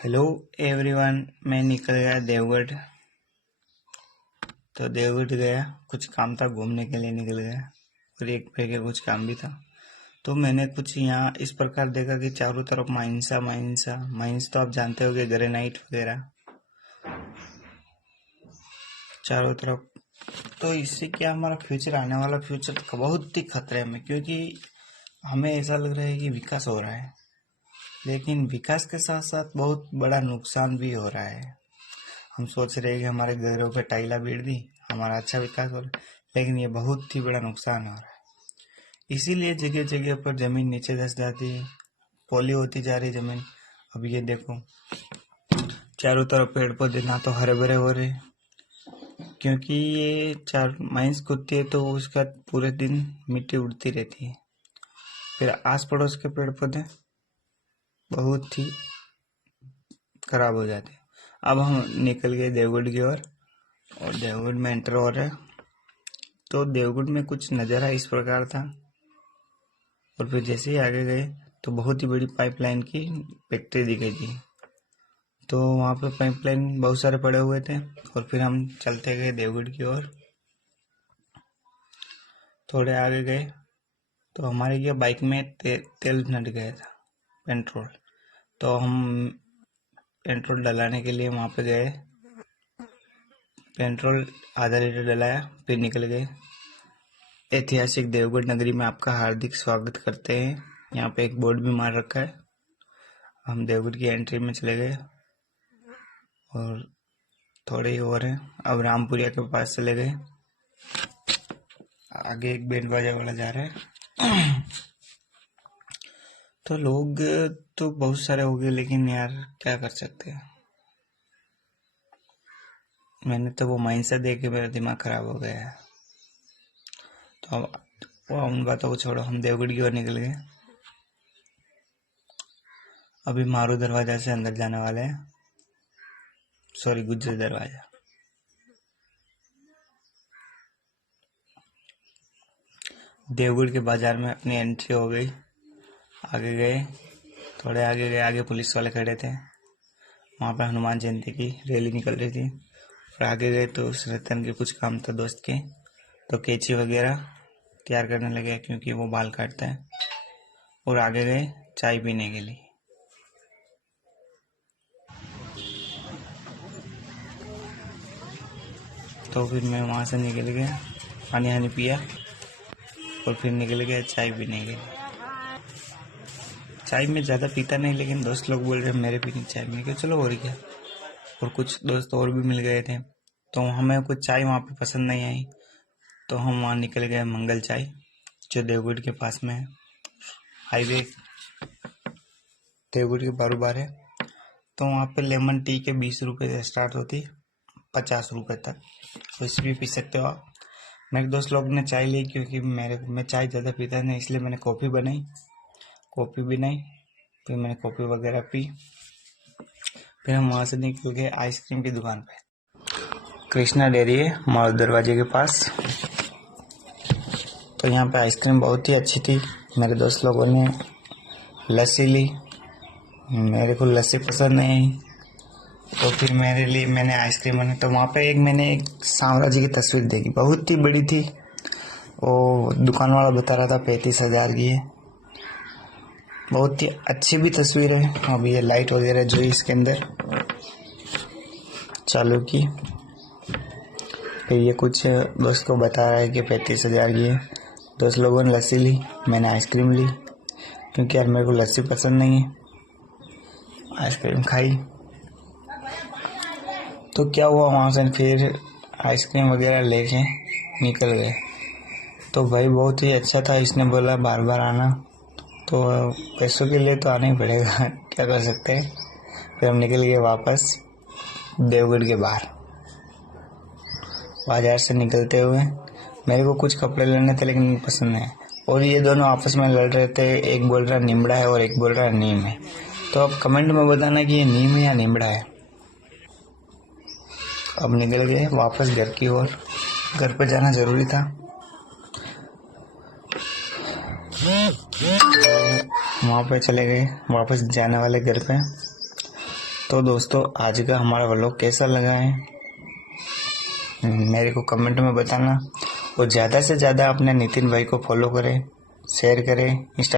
Hello everyone. मैं निकल गया देवगढ़। तो देवगढ़ गया, कुछ काम था, घूमने के लिए निकल गया और एक पे के कुछ काम भी था। तो मैंने कुछ यहाँ इस प्रकार देखा कि चारों तरफ माइंसा माइंसा माइंस, तो आप जानते हो कि ग्रेनाइट वगैरह चारों तरफ। तो इससे क्या हमारा फ्यूचर, आने वाला फ्यूचर बहुत ही खतरे में, क्योंकि हमें ऐसा लग रहा है कि विकास हो रहा है, लेकिन विकास के साथ साथ बहुत बड़ा नुकसान भी हो रहा है। हम सोच रहे हैं कि हमारे घरों पे टाइला बीड़ दी, हमारा अच्छा विकास हो रहा है, लेकिन ये बहुत ही बड़ा नुकसान हो रहा है। इसीलिए जगह जगह पर जमीन नीचे धंस जाती है, पोली होती जा रही जमीन। अब ये देखो, चारों तरफ पेड़ पौधे ना तो हरे भरे हो रहे, क्योंकि ये चार माइंस खुदती है तो उसका पूरे दिन मिट्टी उड़ती रहती है। फिर आस पड़ोस के पेड़ पौधे बहुत ही खराब हो जाते हैं। अब हम निकल गए देवगढ़ की ओर और देवगढ़ में एंटर हो रहे। तो देवगढ़ में कुछ नज़ारा इस प्रकार था, और फिर जैसे ही आगे गए तो बहुत ही बड़ी पाइपलाइन की फैक्ट्री दिखाई दी। तो वहाँ पे पाइपलाइन बहुत सारे पड़े हुए थे, और फिर हम चलते गए देवगढ़ की ओर। थोड़े आगे गए तो हमारे क्या बाइक में तेल नट गया था, पेट्रोल। तो हम पेट्रोल डलाने के लिए वहाँ पे गए, पेट्रोल आधा लीटर डलाया, फिर निकल गए। ऐतिहासिक देवगढ़ नगरी में आपका हार्दिक स्वागत करते हैं। यहाँ पे एक बोर्ड भी मार रखा है। हम देवगढ़ की एंट्री में चले गए और थोड़े ही और हैं, अब रामपुरिया के पास चले गए। आगे एक बैंड बाजा वाला जा रहा है। तो लोग तो बहुत सारे हो गए, लेकिन यार क्या कर सकते हैं। मैंने तो वो माइंडसेट देख के मेरा दिमाग खराब हो गया है। तो अब वो उन बातों को छोड़ो, हम देवगढ़ की ओर निकल गए। अभी मारू दरवाजा से अंदर जाने वाले हैं, सॉरी गुज्जर दरवाजा। देवगढ़ के बाजार में अपनी एंट्री हो गई। आगे गए, थोड़े आगे गए, आगे पुलिस वाले खड़े थे। वहाँ पर हनुमान जयंती की रैली निकल रही थी। और आगे गए तो उस रतन के कुछ काम था दोस्त के, तो कैंची वगैरह तैयार करने लगे, क्योंकि वो बाल काटता है। और आगे गए चाय पीने के लिए। तो फिर मैं वहाँ से निकल गया, पानी हानी पिया और फिर निकल गया चाय पीने के लिए। चाय में ज़्यादा पीता नहीं, लेकिन दोस्त लोग बोल रहे मेरे पीनी चाय में, क्या चलो और क्या। और कुछ दोस्त और भी मिल गए थे, तो हमें कुछ चाय वहाँ पे पसंद नहीं आई, तो हम वहाँ निकल गए मंगल चाय, जो देवगढ़ के पास में है। हाईवे देवगढ़ के बारोबार है। तो वहाँ पे लेमन टी के 20 रुपये से स्टार्ट होती, 50 रुपये तक, कुछ भी पी सकते हो आप। मेरे दोस्त लोग ने चाय ली, क्योंकि मैं चाय ज़्यादा पीता नहीं, इसलिए मैंने कॉफ़ी बनाई, कॉफ़ी भी नहीं, फिर मैंने कॉफ़ी वगैरह पी। फिर हम वहाँ से निकल गए आइसक्रीम की दुकान पे। कृष्णा डेयरी है माल दरवाजे के पास। तो यहाँ पे आइसक्रीम बहुत ही अच्छी थी। मेरे दोस्त लोगों ने लस्सी ली, मेरे को लस्सी पसंद नहीं आई, तो फिर मेरे लिए मैंने आइसक्रीम बनाई। तो वहाँ पे मैंने एक सांवरा जी की तस्वीर देखी, बहुत ही बड़ी थी। वो दुकान वाला बता रहा था 35,000 की है। बहुत ही अच्छी भी तस्वीर है। अब ये लाइट वगैरह जो इसके अंदर चालू की, फिर ये कुछ दोस्त को बता रहा है कि 35,000 की है। दोस्त लोगों ने लस्सी ली, मैंने आइसक्रीम ली, क्योंकि यार मेरे को लस्सी पसंद नहीं है। आइसक्रीम खाई, तो क्या हुआ, वहाँ से फिर आइसक्रीम वगैरह लेके निकल गए। तो भाई बहुत ही अच्छा था, इसने बोला बार बार आना, तो पैसों के लिए तो आना ही पड़ेगा। क्या कर सकते हैं। फिर हम निकल गए वापस देवगढ़ के बाहर। बाजार से निकलते हुए मेरे को कुछ कपड़े लेने थे, लेकिन पसंद नहीं। और ये दोनों आपस में लड़ रहे थे, एक बोल रहा निमड़ा है और एक बोल रहा नीम है। तो अब कमेंट में बताना कि ये नीम है या निमड़ा है। अब निकल गए वापस घर की ओर, घर पर जाना जरूरी था। वहाँ पे चले गए वापस जाने वाले घर पे। तो दोस्तों आज का हमारा व्लॉग कैसा लगा है मेरे को कमेंट में बताना, और ज़्यादा से ज़्यादा अपने नितिन भाई को फॉलो करें, शेयर करें, इंस्टा